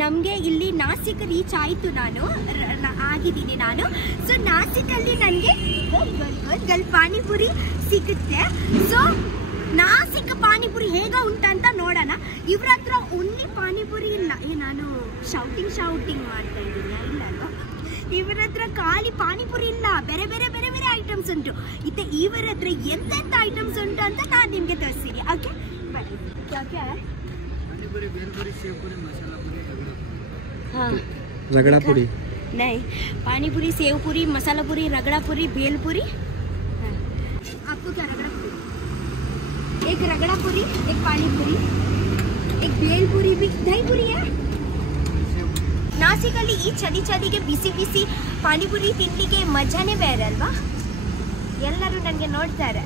ನಮಗೆ ಇಲ್ಲಿ ನಾಸಿಕ್ ರೀಚ್ ಆಯಿತು, ಆಗಿದ್ದೀನಿ ನಾನು. ಸೊ ನಾಸಿಕಲ್ಲಿ ನನಗೆ ಪಾನಿಪುರಿ ಸಿಗುತ್ತೆ. ಸೊ ನಾಸಿಕ್ ಪಾನಿಪುರಿ ಹೇಗ ಉಂಟಂತ ನೋಡೋಣ. ಇವ್ರ ಹತ್ರ ಒನ್ಲಿ ಪಾನಿಪುರಿ ಇಲ್ಲ. ನಾನು ಶೌಟಿಂಗ್ ಮಾಡ್ತಾ ಇದ್ದೀನಿ, ಇಲ್ಲ ಅಲ್ವಾ? ಇವರ ಹತ್ರ ಖಾಲಿ ಪಾನಿಪುರಿ ಇಲ್ಲ, ಬೇರೆ ಬೇರೆ ಬೇರೆ ಬೇರೆ ಐಟಮ್ಸ್ ಉಂಟು. ಇವರ ಹತ್ರ ಎಂತೆಂತ ಐಟಮ್ಸ್ ಉಂಟು ಅಂತ ನಾನು ನಿಮ್ಗೆ ತೋರಿಸ್ತೀನಿ. ಓಕೆ ಬನ್ನಿ. पानीपुरी, भेलपुरी, सेवपुरी, मसाला पूरी, हाँ रगड़ा पूरी नहीं, पानीपुरी, सेव पूरी, मसाला पूरी, रगड़ा पूरी, भेलपुरी। हाँ। आपको क्या रगड़ा पूरी? एक रगड़ा पूरी, एक पानीपुरी, एक भेलपुरी भी, दही पूरी है। ನಾಸಿಕಲ್ಲಿ ಈ ಚಳಿಗೆ ಬಿಸಿ ಬಿಸಿ ಪಾನಿಪುರಿ ತಿನ್ನಲಿಕ್ಕೆ ಮಜಾನೇ ಬೇರೆ ಅಲ್ವಾ? ಎಲ್ಲರೂ ನನಗೆ ನೋಡ್ತಾರೆ,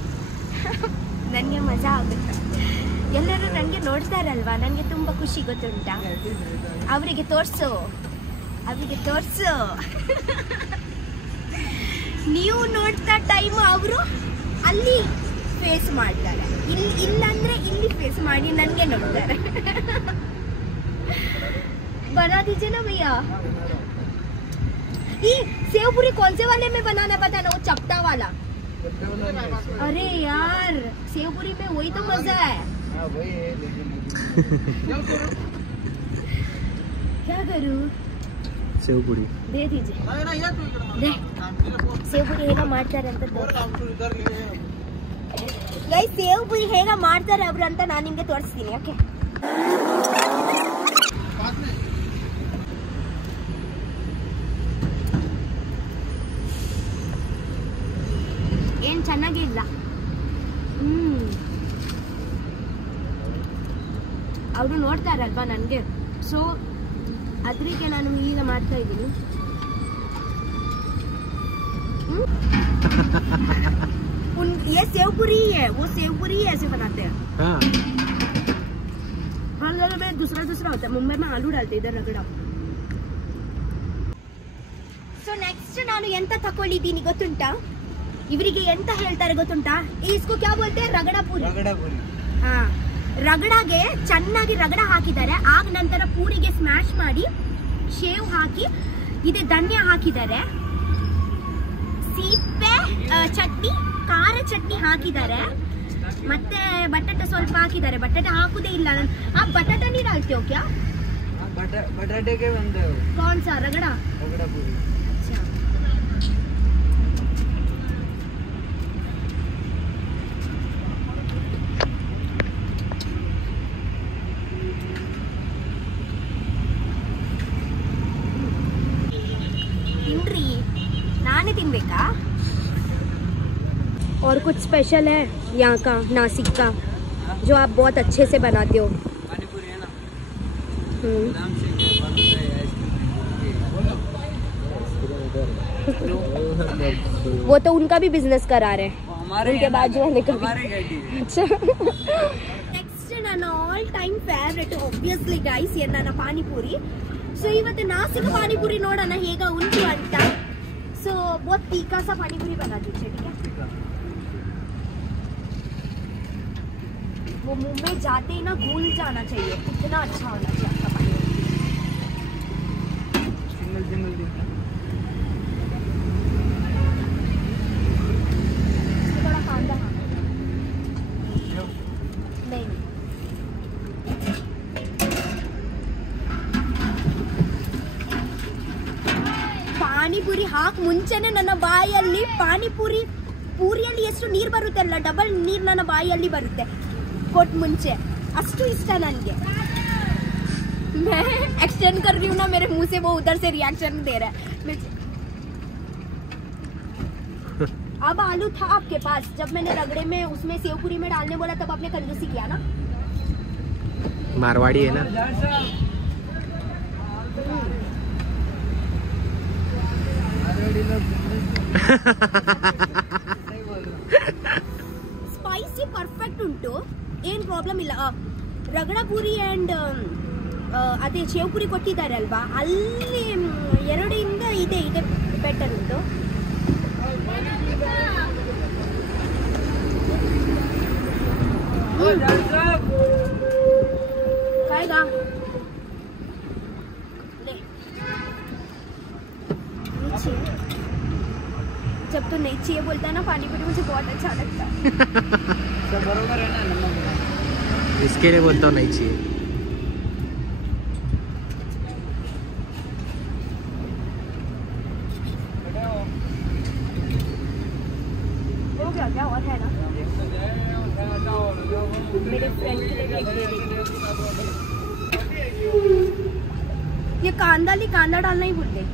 ನನಗೆ ಮಜಾ ಆಗುತ್ತೆ. ಎಲ್ಲರೂ ನನಗೆ ನೋಡ್ತಾರಲ್ವಾ, ನನಗೆ ತುಂಬ ಖುಷಿ, ಗೊತ್ತುಂಟಾ? ಅವರಿಗೆ ತೋರಿಸು. ನೀವು ನೋಡ್ತಾ ಟೈಮ್ ಅವರು ಅಲ್ಲಿ ಫೇಸ್ ಮಾಡ್ತಾರೆ, ಇಲ್ಲಾಂದ್ರೆ ಇಲ್ಲಿ ಫೇಸ್ ಮಾಡಿ ನನಗೆ ನೋಡ್ತಾರೆ. बना दीजिए ना भैया। ये सेव पूरी कौन से वाले में बनाना पता ना, वो चपटा वाला? अरे यार, सेव पूरी में वही तो मजा है। वही है, क्या करूँ? सेव पूरी दे दीजिए, दे। सेव पूरी ಹೇಗ ಮಾಡ್ತಾರೆ ಅಂತ ಗೈಸ್, ಸೇವ್ ಪುರಿ ಹೇಗ ಮಾಡ್ತಾರೆ ಅವರು ಅಂತ ನಾನು ನಿಮಗೆ ತೋರಿಸ್ತೀನಿ. ಓಕೆ, ಏನು ಚೆನ್ನಾಗೇ ಇಲ್ಲ. ಅವರು ನೋಡ್ತಾರಲ್ವಾ ನನಗೆ, ಸೊ ಅದಕ್ಕೆ ನಾನು ಈಗ ಮಾಡ್ತಾ ಇದ್ದೀನಿ. ये सेव पूरी है, वो सेव पूरी ऐसे बनाते हैं। हर जगह में दूसरा होता है. मुंबई में आलू डालते, इधर रगड़ा. ಸೊ ನೆಕ್ಸ್ಟ್ ನಾನು ಎಂತ ತಕೊಳ್ಳಿದ್ದೀನಿ ಗೊತ್ತುಂಟಾ? ಇವರಿಗೆ ಎಂತ ಹೇಳ್ತಾರೆ ಗೊತ್ತುಂಟಾ? इसको क्या बोलते हैं? रगड़ा पूरी. ಹಾ, ರಗಡಾಗೆ ಚೆನ್ನಾಗಿ ರಗಡ ಹಾಕಿದ್ದಾರೆ. ಆಗ ನಂತರ ಪೂರಿಗೆ ಸ್ಮ್ಯಾಶ್ ಮಾಡಿ ಶೇವ್ ಹಾಕಿ ಇದೆ ಧನ್ಯ ಹಾಕಿದ್ದಾರೆ, ಸೀಪೆ ಚಟ್ನಿ, ಖಾರ ಚಟ್ನಿ ಹಾಕಿದ್ದಾರೆ, ಮತ್ತೆ ಬಟಾಟೆ ಸ್ವಲ್ಪ ಹಾಕಿದ್ದಾರೆ. ಬಟಾಟೆ ಹಾಕುದೇ ಇಲ್ಲ. ಆ ಬಟಾಟೆ नहीं डालते हो क्या? बटाटे के बनते हो? कौन सा? रगड़ा पूरी. अच्छा, ತಿನ್ರಿ, ನಾನೇ ತಿನ್ಬೇಕಾ? और कुछ स्पेशल है यहाँ का, नासिक का, जो आप बहुत अच्छे से बनाते हो? पानीपुरी है ना, वो तो उनका भी बिजनेस करा रहे हैं, उनके बाजू वाले का. अच्छा, नेक्स्ट ನನ್ನ all time favourite obviously guys ನನ್ನ ಪಾನಿಪುರಿ. ಸೊ ಇವತ್ತು ನಾಸಿಕ ಪಾನಿಪುರಿ ನೋಡೋಣ ಹೇಗ ಉಂಟು ಅಂತ. ಸೊ बहुत तीखा सा पानीपुरी बना दीजिए, ठीक है? वो मुंह में जाते ही ना घुल जाना चाहिए, इतना अच्छा होना चाहिए आपका पानीपुरी. थोड़ा कांदा नहीं, ಪಾನಿಪುರಿ ಹಾಕಿ ಮುಂಚೆನೆ ನನ್ನ ಬಾಯಲ್ಲಿ ಪೂರಿಯಲ್ಲಿ ಎಷ್ಟು ನೀರು ಬರುತ್ತೆ ಅಲ್ಲ, ಡಬಲ್ ನೀರು ನನ್ನ ಬಾಯಲ್ಲಿ ಬರುತ್ತೆ ಕೊಟ್ಟು ಮುಂಚೆ. ಅಷ್ಟು ಇಷ್ಟ ನನಗೆ. मैं एक्सटेंड कर रही हूँ ना, मेरे मुंह से वो उधर से रिएक्शन दे रहा है. अब आलू था आपके पास, जब मैंने रगड़े में उसमें सेवपुरी में डालने बोला तब आपने कंजूसी किया ना. मारवाड़ी है ना. ಸ್ಪೈಸಿ ಪರ್ಫೆಕ್ಟ್ ಉಂಟು, ಏನು ಪ್ರಾಬ್ಲಮ್ ಇಲ್ಲ. ರಗಡ ಪೂರಿ ಆ್ಯಂಡ್ ಅದೇ ಶೇವ್ ಪುರಿ ಕೊಟ್ಟಿದ್ದಾರೆ ಅಲ್ವಾ, ಅಲ್ಲಿ ಎರಡರಿಂದ ಇದೆ ಬೆಟರ್ ಉಂಟು. खाएगा तो नहीं चाहिए बोलता है ना पानी पूरी, मुझे बहुत अच्छा लगता है। सब बरोबर है ना, नमक इसके लिए बोलता हूँ नहीं चाहिए। हो गया क्या और है ना? मेरे फ्रेंड के लिए भी एक दे देगी। ये कांदा डालना ही भूल गई।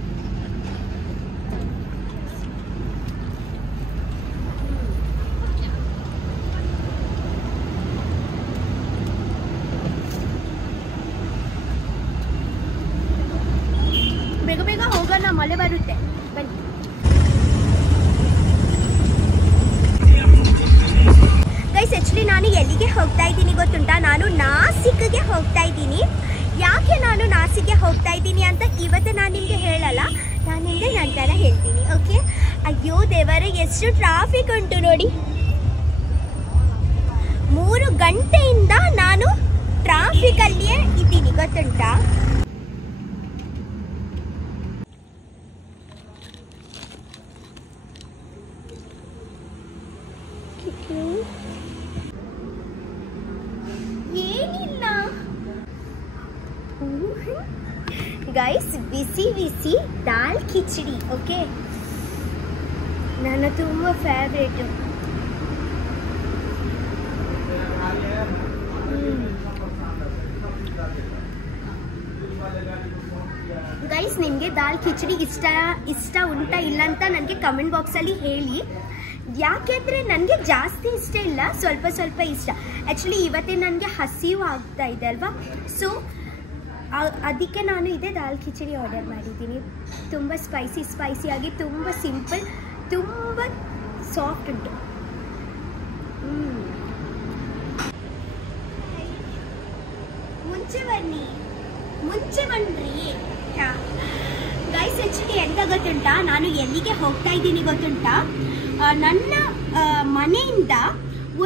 ಬೇಗ ಬೇಗ ಹೋಗೋಣ, ಮಳೆ ಬರುತ್ತೆ ಬನ್ನಿ. ಗೈಸ್ ಆ್ಯಕ್ಚುಲಿ ನಾನು ಎಲ್ಲಿಗೆ ಹೋಗ್ತಾ ಇದ್ದೀನಿ ಗೊತ್ತುಂಟಾ? ನಾನು ನಾಸಿಕ್ಗೆ ಹೋಗ್ತಾ ಇದ್ದೀನಿ. ಯಾಕೆ ನಾನು ನಾಸಿಕ್ಗೆ ಹೋಗ್ತಾ ಇದ್ದೀನಿ ಅಂತ ಇವತ್ತು ನಾನು ನಿಮಗೆ ಹೇಳಲ್ಲ, ನಾನು ನಿಮಗೆ ನಂತರ ಹೇಳ್ತೀನಿ. ಓಕೆ. ಅಯ್ಯೋ ದೇವರೇ, ಎಷ್ಟು ಟ್ರಾಫಿಕ್ ಉಂಟು ನೋಡಿ. 3 ಗಂಟೆಯಿಂದ ನಾನು ಟ್ರಾಫಿಕಲ್ಲಿಯೇ ಇದ್ದೀನಿ ಗೊತ್ತುಂಟಾ? ಏನಿಲ್ಲ ಗೈಸ್, ಬಿಸಿ ಬಿಸಿ ದಾಲ್ ಕಿಚಡಿ. ಓಕೆ, ನನ್ನ ತುಂಬ ಫೇವ್ರೇಟು. ಗೈಸ್, ನಿಮಗೆ ದಾಲ್ ಕಿಚಡಿ ಇಷ್ಟ ಉಂಟಾ ಇಲ್ಲ ಅಂತ ನನಗೆ ಕಮೆಂಟ್ ಬಾಕ್ಸಲ್ಲಿ ಹೇಳಿ. ಯಾಕೆಂದರೆ ನನಗೆ ಜಾಸ್ತಿ ಇಷ್ಟ ಇಲ್ಲ, ಸ್ವಲ್ಪ ಸ್ವಲ್ಪ ಇಷ್ಟ. ಆ್ಯಕ್ಚುಲಿ ಇವತ್ತೇ ನನಗೆ ಹಸಿವು ಆಗ್ತಾ ಇದೆ ಅಲ್ವಾ, ಸೊ ಅದಕ್ಕೆ ನಾನು ಇದೇ ದಾಲ್ ಕಿಚಡಿ ಆರ್ಡರ್ ಮಾಡಿದ್ದೀನಿ. ತುಂಬ ಸ್ಪೈಸಿಯಾಗಿ, ತುಂಬ ಸಿಂಪಲ್, ತುಂಬ ಸಾಫ್ಟ್ ಉಂಟು. ಮುಂಚೆ ಬನ್ನಿರಿ. ಗೈಸ್, ಆ್ಯಕ್ಚುಲಿ ಎಂತ ಗೊತ್ತುಂಟಾ, ನಾನು ಎಲ್ಲಿಗೆ ಹೋಗ್ತಾ ಇದ್ದೀನಿ ಗೊತ್ತುಂಟಾ? ನನ್ನ ಮನೆಯಿಂದ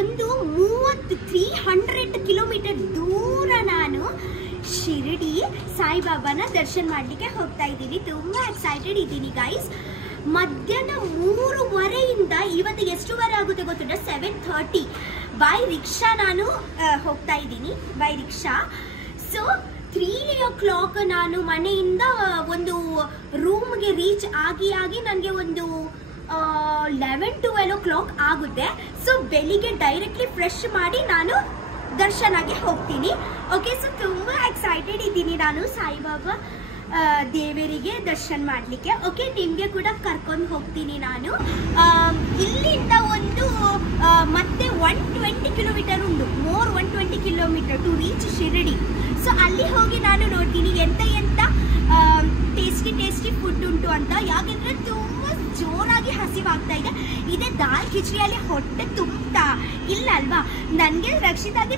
ಒಂದು 300 ಕಿಲೋಮೀಟರ್ ದೂರ ನಾನು ಶಿರಡಿ ಸಾಯಿಬಾಬಾನ ದರ್ಶನ ಮಾಡಲಿಕ್ಕೆ ಹೋಗ್ತಾ ಇದ್ದೀನಿ. ತುಂಬ ಎಕ್ಸೈಟೆಡ್ ಇದ್ದೀನಿ ಗೈಸ್. ಮಧ್ಯಾಹ್ನ 3:30 ಇವತ್ತು ಎಷ್ಟುವರೆ ಆಗುತ್ತೆ ಗೊತ್ತುಂಟಾ? 7:30 ಬೈ ರಿಕ್ಷಾ ನಾನು ಹೋಗ್ತಾ ಇದ್ದೀನಿ, ಬೈ ರಿಕ್ಷಾ. ಸೊ 3 o'clock ನಾನು ಮನೆಯಿಂದ ಒಂದು ರೂಮ್ಗೆ ರೀಚ್ ಆಗಿ ನನಗೆ ಒಂದು 11-12 o'clock ಆಗುತ್ತೆ. ಸೊ ಬೆಳಿಗ್ಗೆ ಡೈರೆಕ್ಟ್ಲಿ ಫ್ರೆಶ್ ಮಾಡಿ ನಾನು ದರ್ಶನಗೆ ಹೋಗ್ತೀನಿ. ಓಕೆ, ಸೊ ತುಂಬ ಎಕ್ಸೈಟೆಡ್ ಇದ್ದೀನಿ ನಾನು ಸಾಯಿಬಾಬಾ ದೇವರಿಗೆ ದರ್ಶನ ಮಾಡಲಿಕ್ಕೆ. ಓಕೆ, ನಿಮಗೆ ಕೂಡ ಕರ್ಕೊಂಡು ಹೋಗ್ತೀನಿ ನಾನು. ಇಲ್ಲಿಂದ ಒಂದು ಮತ್ತೆ 120 ಕಿಲೋಮೀಟರ್ ಉಂಟು, 120 kilometre to reach Shirdi. So ಅಲ್ಲಿ ಹೋಗಿ ನಾನು ನೋಡ್ತೀನಿ ಎಂತ ಟೇಸ್ಟಿ ಫುಡ್ ಉಂಟು ಅಂತ. ಯಾಕೆಂದರೆ ತುಂಬ ಜೋರಾಗಿ ಹಸಿವಾಗ್ತಾ ಇದೆ. ಇದೇ ದಾಲ್ ಕಿಚಡಿಯಲ್ಲಿ ಹೊಟ್ಟೆ ತುಂಬ್ತಾ ಇಲ್ಲ ಅಲ್ವಾ? ನನಗೆ ರಕ್ಷಿತಾಗಿ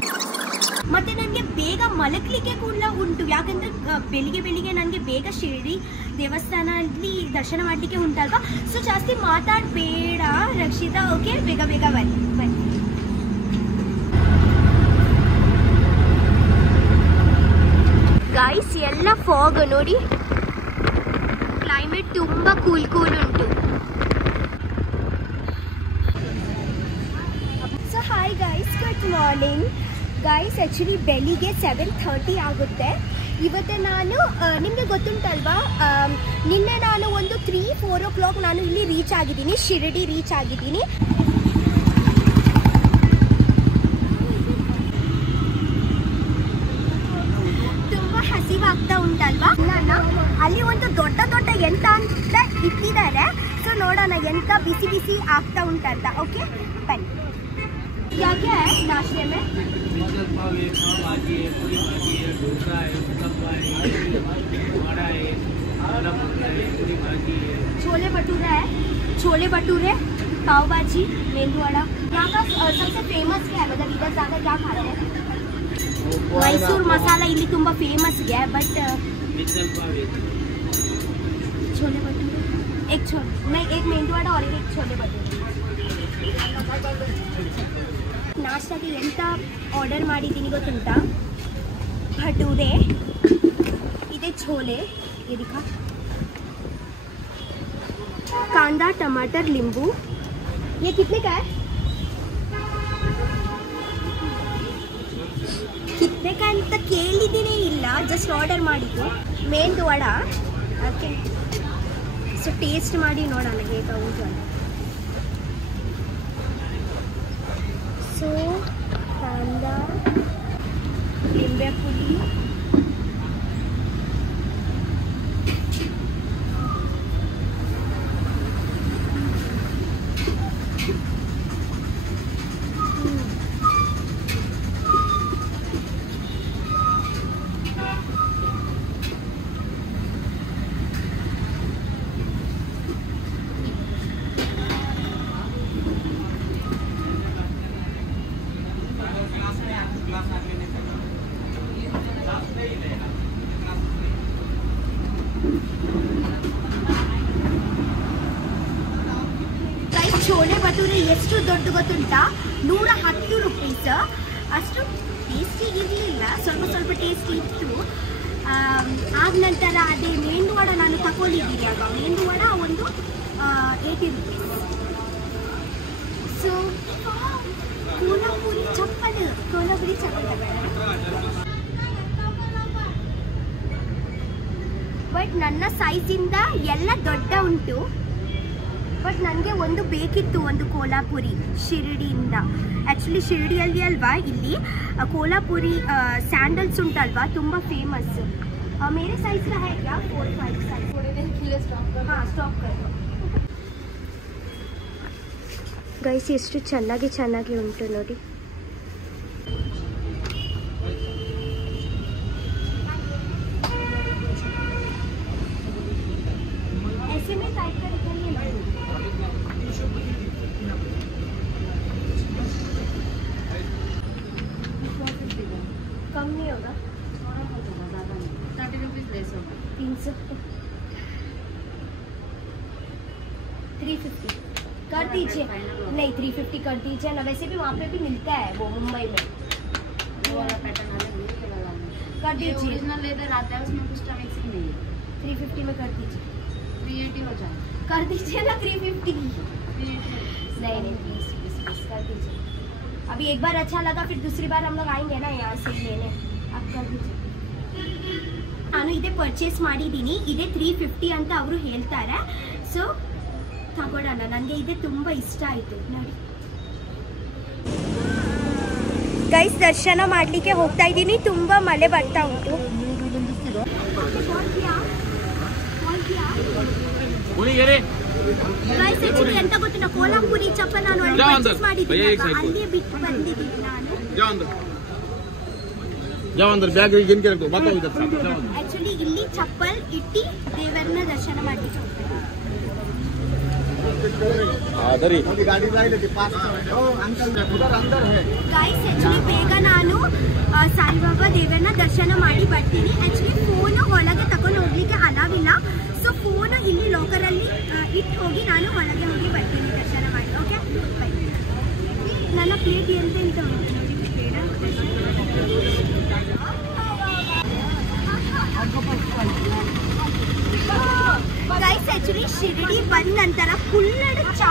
ಮತ್ತೆ ನನಗೆ ಬೇಗ ಮಲಗಲಿಕ್ಕೆ ಕೂಡ ಉಂಟು. ಯಾಕಂದರೆ ಬೆಳಿಗ್ಗೆ ನನಗೆ ಬೇಗ ಶಿರಡಿ ದೇವಸ್ಥಾನದಲ್ಲಿ ದರ್ಶನ ಮಾಡಲಿಕ್ಕೆ ಉಂಟಲ್ವಾ? ಸೊ ಜಾಸ್ತಿ ಮಾತಾಡಬೇಡ ರಕ್ಷಿತಾ. ಓಕೆ, ಬೇಗ ಬನ್ನಿ. ಗೈಸ್, ಎಲ್ಲ ಫಾಗ್ ನೋಡಿ, ಕ್ಲೈಮೇಟ್ ತುಂಬ ಕೂಲ್ ಉಂಟು. So hi guys, good morning guys. Actually ಬೆಳಿಗ್ಗೆ 7:30 ಆಗುತ್ತೆ. ಇವತ್ತು ನಾನು ನಿಮಗೆ ಗೊತ್ತುಂಟಲ್ವಾ, ನಿನ್ನೆ ನಾನು ಒಂದು 3-4 o'clock ನಾನು ಇಲ್ಲಿ ರೀಚ್ ಆಗಿದ್ದೀನಿ, ಶಿರಡಿ ರೀಚ್ ಆಗಿದ್ದೀನಿ. ತುಂಬ ಹಸಿವಾಗ್ತಾ ಉಂಟಲ್ವಾ? ನಾನು ಅಲ್ಲಿ ಒಂದು ದೊಡ್ಡ ಎಂತ ಅಂತ ಇಟ್ಟಿದ್ದಾರೆ. ಸೊ ನೋಡೋಣ ಎಂತ ಬಿಸಿ ಆಗ್ತಾ ಉಂಟಂತ. ಓಕೆ, ಬನ್ನಿ. क्या क्या है नाश्ते में? छोले भटूरे, पाव भाजी, मेंदू वड़ा. यहाँ का सबसे फेमस क्या है? मतलब इधर ज़्यादा क्या खाते हैं? मैसूर मसाला ಇಲ್ಲಿ ತುಂಬಾ ಫೇಮಸ್ ಇದೆ. ಬಟ್ छोले भटूरे, एक मेंदू वड़ा और एक छोले भटूरे. ನಾಷ್ಟಾಗೆ ಎಂತ ಆರ್ಡರ್ ಮಾಡಿದ್ದೀನಿ ಗೊತ್ತುಂಟಾ? ಭಟೂರೆ, ಇದೆ ಛೋಲೆ, ಇದಕ್ಕ कांदा टमाटर नींबू। ये कितने का है? कितने का ಅಂತ ಕೇಳಿದ್ದೀನಿ ಇಲ್ಲ, ಜಸ್ಟ್ ಆರ್ಡರ್ ಮಾಡಿದ್ದು ಮೇನ್ದು ವಡ. ಓಕೆ, ಸೊ ಟೇಸ್ಟ್ ಮಾಡಿ ನೋಡೋಣ ಹೇಗಾಗುತ್ತೆ ಅಂತ. ಸೊ ಕಾಂದಾ ಲಿಂಬೆ ಪುಡಿ छोले भटूरे ಎಷ್ಟು ದೊಡ್ಡ ಗೊತ್ತುಂಟಾ? 110 ರೂಪೀಸ್. ಅಷ್ಟು ಟೇಸ್ಟಿ ಇರಲಿಲ್ಲ, ಸ್ವಲ್ಪ ಟೇಸ್ಟಿ ಇತ್ತು. ಆದ ನಂತರ ಅದೇ ಮೇಂದು ವಡ ನಾನು ತಗೊಂಡಿದ್ದೀನಿ. ಆಗ ಮೇಂದು ವಡ ಒಂದು 80 rupees. So Kolhapuri chappal but ನನ್ನ ಸೈಜಿಂದ ಎಲ್ಲ ದೊಡ್ಡ ಉಂಟು. ಬಟ್ ನನಗೆ ಒಂದು ಬೇಕಿತ್ತು, ಒಂದು ಕೋಲಾಪುರಿ ಶಿರಡಿಯಿಂದ. ಆ್ಯಕ್ಚುಲಿ ಶಿರಡಿಯಲ್ಲಿ ಅಲ್ವಾ ಇಲ್ಲಿ ಕೋಲಾಪುರಿ ಸ್ಯಾಂಡಲ್ಸ್ ಉಂಟಲ್ವಾ, ತುಂಬ ಫೇಮಸ್. ಮೇರೆ ಸೈಜ್ का है क्या? 4-5 साइज हाँ स्टॉक कर दो. ಗೈಸ್ ಎಷ್ಟು ಚೆನ್ನಾಗಿ ಉಂಟು ನೋಡಿ. ऐसे में टाइप कर कम नहीं होगा? 30 रुपीज लेस होगा. 300 350 कर दीजिए. नहीं 350 कर दीजिए ना. वैसे भी वहाँ पे भी मिलता है वो मुंबई में. वो वाला पैटर्न अलग है, ये वाला अलग है. कर दीजिए. ओरिजिनल लेदर आता है, उसमें कुछ मिक्सिंग नहीं है. 350 में कर दीजिए. 380 हो जाए. कर दीजिए ना 350. 380 नहीं प्लीज कर दीजिए. अभी एक बार अच्छा लगा, फिर दूसरी बार हम लोग आएंगे ना यहाँ से लेने. आप कर दीजिए. ನಾನು ಇದೇ ಪರ್ಚೇಸ್ ಮಾಡಿದ್ದೀನಿ. ಇದೇ 350 ಅಂತ ಅವರು ಹೇಳ್ತಾರೆ. ಸೊ ತಗೊಳ್ಳೋಣ. ನನಗೆ ಇದೆ ತುಂಬ ಇಷ್ಟ ಆಯಿತು ನೋಡಿ. ಗೈಸ್ ದರ್ಶನ ಮಾಡಲಿಕ್ಕೆ ಹೋಗ್ತಾ ಇದ್ದೀನಿ. ತುಂಬ ಮಳೆ ಬರ್ತಾ ಉಂಟು. ಗೈಸ್ ಆಕ್ಚುಲಿ ಎಂತ ಗೊತ್ತಿಲ್ಲ, ಕೋಲಾಪುರಿ ಚಪ್ಪಲ್ ನಾನು ಅಲ್ಲಿ ಪರ್ಚೇಸ್ ಮಾಡಿದ್ದೀನಿ, ಅಲ್ಲೇ ಬಿಟ್ಟು ಬಂದಿದ್ದೀನಿ ನಾನು. ಆಕ್ಚುಲಿ ಇಲ್ಲಿ ಚಪ್ಪಲ್ ಇಟ್ಟು ದೇವರನ್ನ ದರ್ಶನ ಮಾಡಲಿಕ್ಕೆ ಗೈಸ್. ಆಕ್ಚುಲಿ ಬೇಗ ನಾನು ಸಾಯಿಬಾಬಾ ದೇವರನ್ನ ದರ್ಶನ ಮಾಡಿ ಬರ್ತೀನಿ. ಆಕ್ಚುಲಿ ಫೋನು ಒಳಗೆ ತಗೊಂಡು ಹೋಗ್ಲಿಕ್ಕೆ ಅಲಾವಿಲ್ಲ. ಸೊ ಫೋನು ಇಲ್ಲಿ ಲಾಕರಲ್ಲಿ ಇಟ್ಟು ಹೋಗಿ ನಾನು ಒಳಗೆ ಹೋಗಿ ಬರ್ತೀನಿ ದರ್ಶನ ಮಾಡಿ. Okay by. ನನ್ನ ಪ್ಲೇಟ್ ಎಂತ ಅಂತ ನೋಡಿ ಬೇಡ. ಗೈಸ್ ಆಕ್ಚುಲಿ ಶಿರಡಿ ಬಂದ ನಂತರ ಕುಲ್ಲಡ್ ಚಾ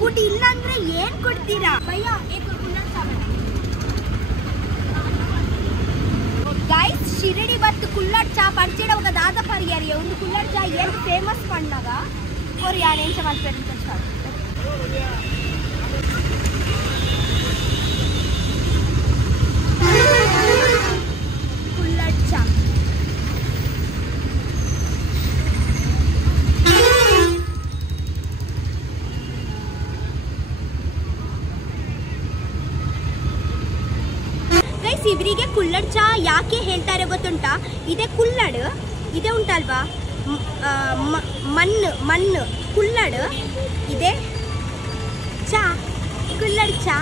ಕುಡ್ ಇಲ್ಲ ಅಂದ್ರೆ ಏನ್ ಕೊಡ್ತೀರಾ ಭಯ್ಯ? ಗೈಸ್ ಶಿರಡಿ ಬತ್ತು ಕುಲ್ಲಡ್ ಚಾ ಪರ್ಚೇಡ ఒక దాదా పరియారి ಒಂದು ಕುಲ್ಲಡ್ ಚಾ ಏನು ಫೇಮಸ್ ಪಣ್ಣಗ और यार ಏನ್ ಸವಾಲ್ ಪೇರೆಂಟ್ ಸ್ಟಾರ್ಟ್ ಕುಲ್ಲಡ್ ಚಾ. ಗೈಸ್ ಇವರಿಗೆ ಕುಲ್ಲಡ್ ಚಾ ಯಾಕೆ ಹೇಳ್ತಾರೆ ಗೊತ್ತುಂಟಾ? ಇದೆ ಕುಲ್ಲಡ್ ಇದೆ ಉಂಟಲ್ವಾ, ಮಣ್ಣು ಕುಲ್ಲಡ್ ಇದೆ ಚಾ, ಕುಲ್ಲಡ್ ಚಾ.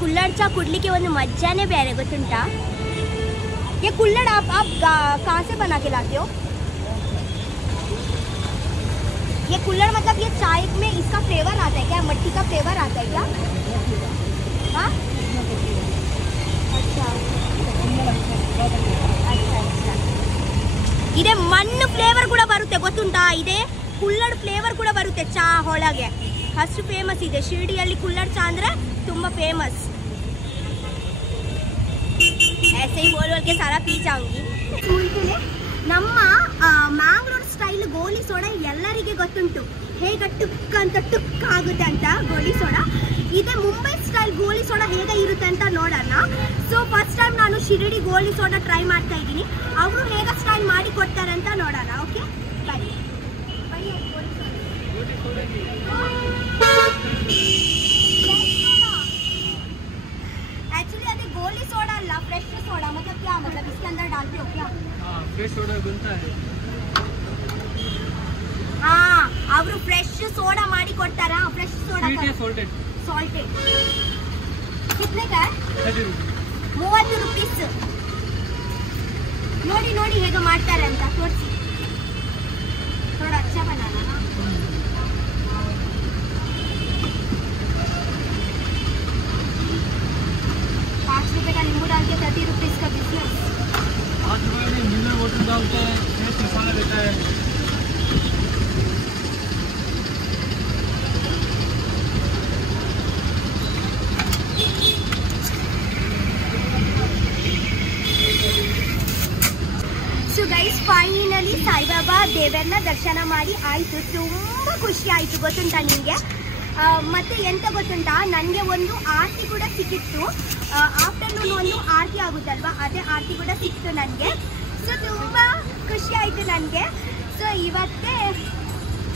ಕುಲ್ಲಡ್ ಚಾ ಕುಡ್ಲಿಕ್ಕೆ ಒಂದು ಮಜ್ಜಾನೇ ಬೇರೆ ಗೊತ್ತುಂಟಾ? ये कुल्हड़ आप कहाँ से बना के लाते हो? ये कुल्हड़ मतलब ये चाय में इसका फ्लेवर आता है क्या? मट्टी का फ्लेवर आता है क्या? हाँ अच्छा अच्छा अच्छा. ಇದೆ ಮಣ್ಣು ಫ್ಲೇವರ್ ಕೂಡ ಬರುತ್ತೆ, ಗೊತ್ತುಂಟಾ? ಇದೆ ಕುಲ್ಲಡ್ ಫ್ಲೇವರ್ ಕೂಡ ಬರುತ್ತೆ ಚಾ ಒಳಗೆ, ಅಷ್ಟು ಫೇಮಸ್ ಇದೆ ಶಿರ್ಡಿಯಲ್ಲಿ. ಕುಲ್ಲಡ್ ಚಾ ಅಂದ್ರೆ ತುಂಬಾ ಫೇಮಸ್. ऐसे ही बोल के सारा पी जाऊंगी. ನಮ್ಮ ಮ್ಯಾಂಗ್ಳೂರ್ ಸ್ಟೈಲ್ ಗೋಲಿ ಸೋಡಾ ಎಲ್ಲರಿಗೆ ಗೊತ್ತುಂಟು, ಹೇಗೆ ಟುಕ್ ಅಂತ ಟುಕ್ ಆಗುತ್ತೆ ಅಂತ ಗೋಲಿ ಸೋಡಾ. ಇದೆ ಮುಂಬೈ ಸ್ಟೈಲ್ ಗೋಲಿ ಸೋಡಾ ಹೇಗೆ ಇರುತ್ತೆ ಅಂತ ನೋಡೋಣ. ಸೊ ಫಸ್ಟ್ ಟೈಮ್ ನಾನು ಶಿರಡಿ ಗೋಲಿ ಸೋಡಾ ಟ್ರೈ ಮಾಡ್ತಾ ಇದ್ದೀನಿ, ಅವರು ಹೇಗೆ ಸ್ಟೈಲ್ ಮಾಡಿ ಕೊಡ್ತಾರೆ ಅಂತ ನೋಡೋಣ. ಓಕೆ ಬನ್ನಿ. एक्चुअली अभी गोली सोडा अल्ला, फ्रेश सोडा मतलब क्या मतलब इसके अंदर डालते हो क्या? फ्रेश सोडा बनता है. हाँ ಅವರು ಫ್ರೆಶ್ ಸೋಡಾ ಮಾಡಿ ಕೊಡ್ತಾರಾ? ಫ್ರೆಶ್ ಸೋಡಾ ಸಾಲ್ಟೆಡ್ कितने का है? 30 ರೂಪೀಸ್. ನೋಡಿ ನೋಡಿ ಹೇಗೆ ಮಾಡ್ತಾರೆ ಅಂತ ತೋರಿಸಿ. थोड़ा अच्छा बनाना ना. ₹5 का नींबू डाल के 30 रुपीज का बिजनेस. 5 रुपए में मिनरल वाटर डालते हैं, फ्रेश मसाला देता है. ಸೊ ಗೈಸ್ ಫೈನಲಿ ಸಾಯಿಬಾಬಾ ದೇವರನ್ನ ದರ್ಶನ ಮಾಡಿ ಆಯಿತು. ತುಂಬ ಖುಷಿ ಆಯಿತು, ಗೊತ್ತುಂಟಾ ನಿಮಗೆ? ಮತ್ತೆ ಎಂತ ಗೊತ್ತುಂಟಾ, ನನಗೆ ಒಂದು ಆರತಿ ಕೂಡ ಸಿಕ್ಕಿತ್ತು. ಆಫ್ಟರ್ನೂನ್ ಒಂದು ಆರತಿ ಆಗುತ್ತಲ್ವಾ, ಅದೇ ಆರತಿ ಕೂಡ ಸಿಕ್ತು ನನಗೆ. ಸೊ ತುಂಬ ಖುಷಿ ಆಯಿತು ನನಗೆ. ಸೊ ಇವತ್ತೇ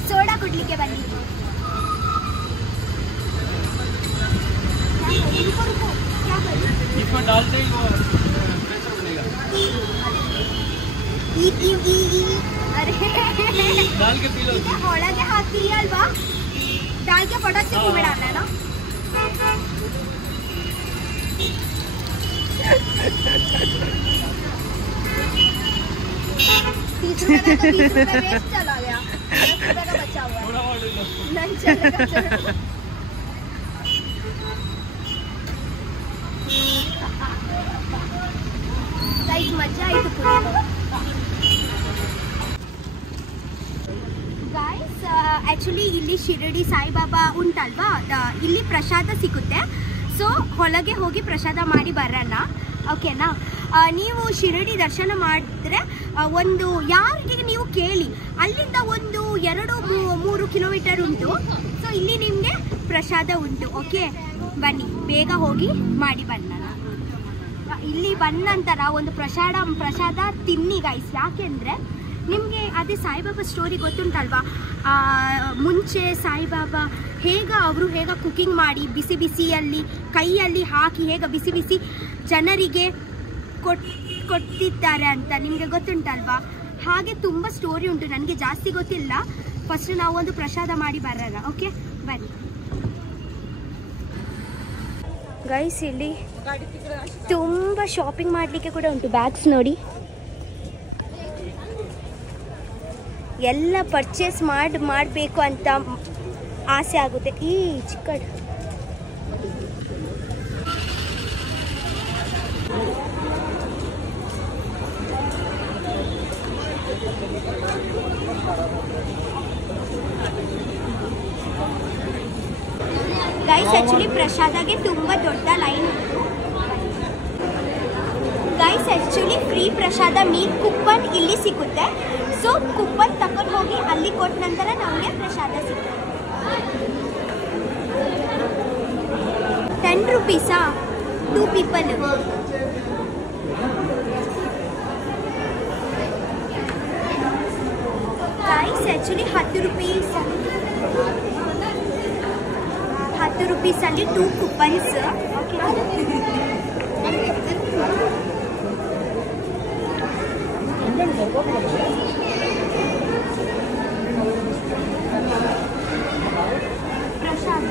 ಸೋಡಾ ಕುಡ್ಲಿಕ್ಕೆ ಬಂದಿದ್ದು. इसमें डालते ही वो प्रेशर बनेगा. डाल के पी लो. ಒಳಗೆ ಹಾಕ್ತೀರಿ ಅಲ್ವಾ, डाल के फटाक से मुंह में डालना है ना. 30 रुपए का तो 20 रुपए वेस्ट चला गया, 10 रुपए का बचा हुआ थोड़ा और ले लो. नहीं चलेगा. गाइस मजा आई तो पूरी. ಗಾಯ್ಸ್ ಆ್ಯಕ್ಚುಲಿ ಇಲ್ಲಿ ಶಿರಡಿ ಸಾಯಿಬಾಬಾ ಉಂಟಲ್ವಾ, ಇಲ್ಲಿ ಪ್ರಸಾದ ಸಿಗುತ್ತೆ. ಸೊ ಹೊಳಗೆ ಹೋಗಿ ಪ್ರಸಾದ ಮಾಡಿ ಬರೋಣ, ಓಕೆನಾ? ನೀವು ಶಿರಡಿ ದರ್ಶನ ಮಾಡಿದ್ರೆ ಒಂದು ಯಾರಿಗೆ ನೀವು ಕೇಳಿ, ಅಲ್ಲಿಂದ ಒಂದು 2-3 ಕಿಲೋಮೀಟರ್ ಉಂಟು. ಸೊ ಇಲ್ಲಿ ನಿಮಗೆ ಪ್ರಸಾದ ಉಂಟು, ಓಕೆ? ಬನ್ನಿ ಬೇಗ ಹೋಗಿ ಮಾಡಿ ಬರೋಣ. ಇಲ್ಲಿ ಬಂದ ನಂತರ ಒಂದು ಪ್ರಸಾದ ತಿನ್ನಿ ಗೈಸ್. ಯಾಕೆಂದರೆ ನಿಮಗೆ ಅದೇ ಸಾಯಿಬಾಬಾ ಸ್ಟೋರಿ ಗೊತ್ತುಂಟಲ್ವಾ, ಮುಂಚೆ ಸಾಯಿಬಾಬಾ ಅವರು ಹೇಗೆ ಕುಕಿಂಗ್ ಮಾಡಿ ಬಿಸಿ ಬಿಸಿಯಲ್ಲಿ ಕೈಯಲ್ಲಿ ಹಾಕಿ ಹೇಗೆ ಬಿಸಿ ಬಿಸಿ ಜನರಿಗೆ ಕೊಟ್ಟಿದ್ದಾರೆ ಅಂತ ನಿಮಗೆ ಗೊತ್ತುಂಟಲ್ವಾ. ಹಾಗೆ ತುಂಬ ಸ್ಟೋರಿ ಉಂಟು, ನನಗೆ ಜಾಸ್ತಿ ಗೊತ್ತಿಲ್ಲ. ಫಸ್ಟ್ ನಾವು ಒಂದು ಪ್ರಸಾದ ಮಾಡಿ ಬರೋಣ, ಓಕೆ? ಬನ್ನಿ ಗೈಸ್. ಇಲ್ಲಿ ತುಂಬ ಶಾಪಿಂಗ್ ಮಾಡಲಿಕ್ಕೆ ಕೂಡ ಉಂಟು. ಬ್ಯಾಗ್ಸ್ ನೋಡಿ, ಎಲ್ಲ ಪರ್ಚೇಸ್ ಮಾಡಬೇಕು ಅಂತ ಆಸೆ ಆಗುತ್ತೆ. ಈ ಚಿಕ್ಕಡ್ ಗೈಸ್ ಆ್ಯಕ್ಚುಲಿ ಪ್ರಸಾದಗೆ ತುಂಬ ದೊಡ್ಡ ಲೈನ್ ಉಂಟು ಗೈಸ್. ಆ್ಯಕ್ಚುಲಿ ಫ್ರೀ ಪ್ರಸಾದ ಮೀಟ್ ಕೂಪನ್ ಇಲ್ಲಿ ಸಿಗುತ್ತೆ. ಸೊ ಕೂಪನ್ ತಗೊಂಡು ಹೋಗಿ ಅಲ್ಲಿ ಕೊಟ್ಟ ನಂತರ ನಮಗೆ ಪ್ರಸಾದ ಸಿಗುತ್ತೆ. 10 रुपीसा 2 people. गाइस एक्चुअली 10 रुपीस ಅಲ್ಲಿ 2 ಕೂಪನ್ಸ್, ಓಕೆ? प्रसाद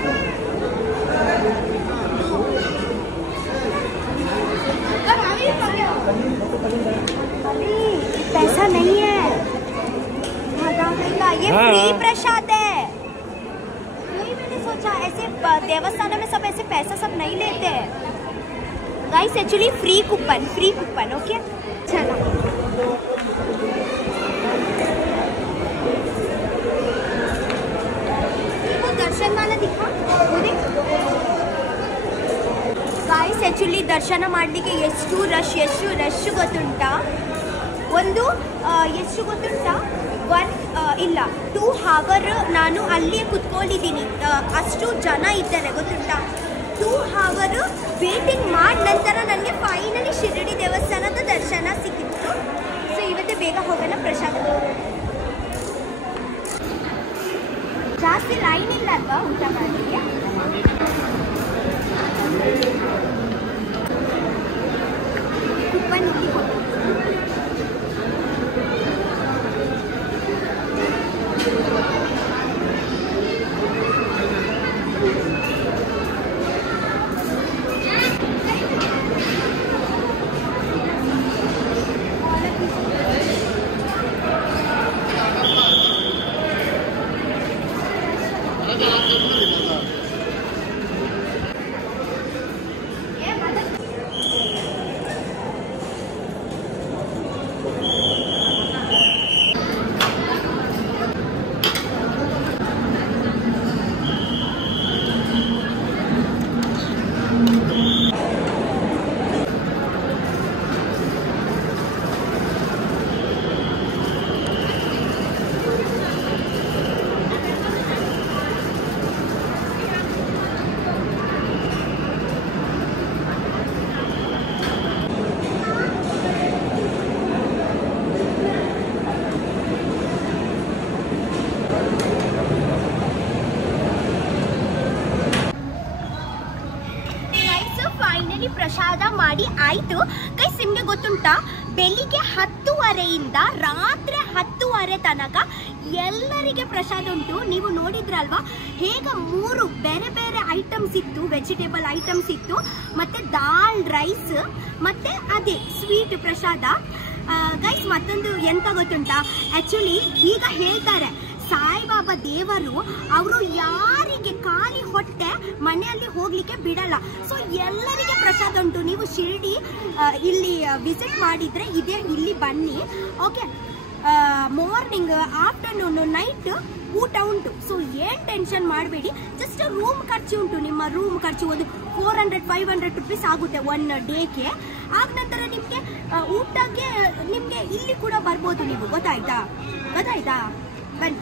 पैसा नहीं है, ये फ्री प्रसाद है. वही मैंने सोचा, ऐसे देवस्थान में सब ऐसे पैसा सब नहीं लेते हैं guys. Actually free coupon, okay? चलो ಗಾಯ್ಸ್ ಆ್ಯಕ್ಚುಲಿ ದರ್ಶನ ಮಾಡಲಿಕ್ಕೆ ಎಷ್ಟು ರಶ್ ಗೊತ್ತುಂಟಾ? ಒಂದು ಎಷ್ಟು ಗೊತ್ತುಂಟಾ? 2 hour ನಾನು ಅಲ್ಲೇ ಕುತ್ಕೊಂಡಿದ್ದೀನಿ. ಅಷ್ಟು ಜನ ಇದ್ದಾರೆ ಗೊತ್ತುಂಟಾ? 2 hour ವೇಟಿಂಗ್ ಮಾಡಿ ನಂತರ ನನಗೆ ಫೈನಲಿ ಶಿರಡಿ ದೇವಸ್ಥಾನದ ದರ್ಶನ ಸಿಕ್ಕಿತ್ತು. ಸೊ ಇವತ್ತೇ ಬೇಗ ಹೋಗೋಣ ಪ್ರಸಾದ. ಜಾಸ್ತಿ ಲೈನ್ ಇಲ್ಲ ಅಲ್ವಾ ಊಟ ಮಾಡಲಿಕ್ಕೆ? ತುಪ್ಪ ನಿಲ್ಲಿ ಹೋಗಿ ಪ್ರಸಾದ ಮಾಡಿ ಆಯ್ತು. ಗೈಸ್ ನಿಮ್ಗೆ ಗೊತ್ತುಂಟಾ, ಬೆಳಿಗ್ಗೆ 10:30 ರಾತ್ರಿ 10:30 ತನಕ ಎಲ್ಲರಿಗೆ ಪ್ರಸಾದ ಉಂಟು. ನೀವು ನೋಡಿದ್ರಲ್ವಾ ಹೇಗ 3 ಬೇರೆ ಬೇರೆ ಐಟಮ್ಸ್ ಇತ್ತು, ವೆಜಿಟೇಬಲ್ ಐಟಮ್ಸ್ ಇತ್ತು, ಮತ್ತೆ ದಾಲ್ ರೈಸ್, ಮತ್ತೆ ಅದೇ ಸ್ವೀಟ್ ಪ್ರಸಾದ. ಗೈಸ್ ಮತ್ತೊಂದು ಎಂತ ಗೊತ್ತುಂಟಾ, ಆಕ್ಚುಲಿ ಈಗ ಹೇಳ್ತಾರೆ ಸಾಯಿಬಾಬಾ ದೇವರು ಅವರು ಯಾರಿಗೆ ಖಾಲಿ ಹೊಟ್ಟೆ ಮನೆಯಲ್ಲಿ ಹೋಗ್ಲಿಕ್ಕೆ ಬಿಡಲ್ಲ. ಸೊ ಎಲ್ಲರಿಗೆ ಪ್ರಸಾದ ಉಂಟು. ನೀವು ಶಿರಡಿ ಇಲ್ಲಿ ವಿಸಿಟ್ ಮಾಡಿದ್ರೆ ಇದೇ ಇಲ್ಲಿ ಬನ್ನಿ. ಓಕೆ, ಮಾರ್ನಿಂಗ್ ಆಫ್ಟರ್ನೂನ್ ನೈಟ್ ಊಟ ಉಂಟು. ಸೊ ಏನ್ ಟೆನ್ಷನ್ ಮಾಡಬೇಡಿ. ಜಸ್ಟ್ ರೂಮ್ ಖರ್ಚು ಉಂಟು. ನಿಮ್ಮ ರೂಮ್ ಖರ್ಚು ಒಂದು 400-500 rupees ಆಗುತ್ತೆ 1 ಡೇಗೆ. ಆಗ ನಂತರ ನಿಮ್ಗೆ ಊಟಕ್ಕೆ ನಿಮ್ಗೆ ಇಲ್ಲಿ ಕೂಡ ಬರ್ಬೋದು ನೀವು. ಗೊತ್ತಾಯ್ತಾ? ಬನ್ನಿ.